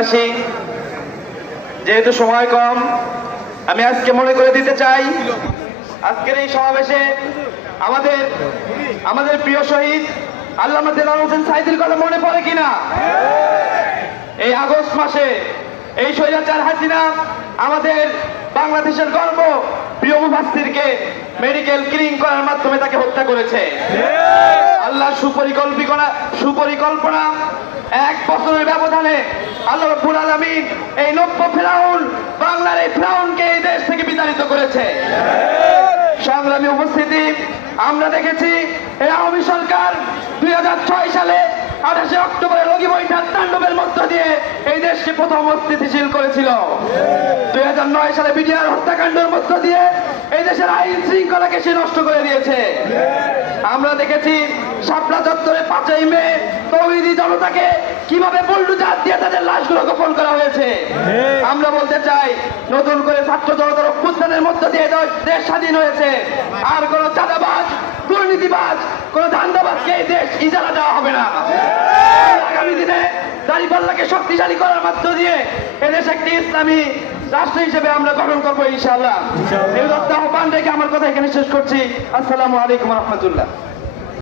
আসি, যেহেতু সময় কম, আমি আজকে মনে করে দিতে চাই আজকের এই সমাবেশে আমাদের প্রিয় শহীদ আল্লামা দেলাওয়ার হোসেন সাঈদীর কথা মনে পড়ে কিনা। এই আগস্ট মাসে এই স্বৈরাচার হাসিনা আমাদের বাংলাদেশের গর্ব প্রিয় মুফাসসিরকে মেডিকেল ক্লিনিং করার মাধ্যমে তাকে হত্যা করেছে। আল্লাহর সুপরিকল্পনা এক বছরের ব্যবধানে আল্লাহ রাব্বুল আলামিন এই নব্য ফিরাউন, বাংলার এই ফিরাউনকে এই দেশ থেকে বিতাড়িত করেছে। সংগ্রামী উপস্থিতি, আমরা দেখেছি এই আওয়ামী সরকার 2006 সালে 28 অক্টোবরে লগি বৈঠার তাণ্ডবের মধ্য দিয়ে এই দেশকে প্রথম অস্থিতিশীল করেছিল। 2009 সালে বিডিআর হত্যাকাণ্ডের মধ্য দিয়ে এই দেশের আইন শৃঙ্খলাকে সে নষ্ট করে দিয়েছে। আমরা দেখেছি শাপলা চত্বরে 5ই মে তৌহিদি জনতাকে কিভাবে বুলডোজার দিয়ে তাদের লাশগুলো গোপন করা হয়েছে। আমরা বলতে চাই, নতুন করে ছাত্র জনতার অভ্যুত্থানের মধ্য দিয়ে দেশ স্বাধীন হয়েছে। আর কোন চাঁদাবাজ, দুর্নীতিবাজ, কোন ধান্দাবাজকে এই দেশ ইজারা দেওয়া হবে না। আগামী দিনে দাঁড়িপাল্লাকে শক্তিশালী করার মধ্য দিয়ে এদেশ একটি ইসলামী রাষ্ট্র হিসেবে আমরা গঠন করবো ইনশাআল্লাহ। এই আহ্বান রেখে আমার কথা এখানে শেষ করছি। আসসালামু আলাইকুম ওয়া রাহমাতুল্লাহ।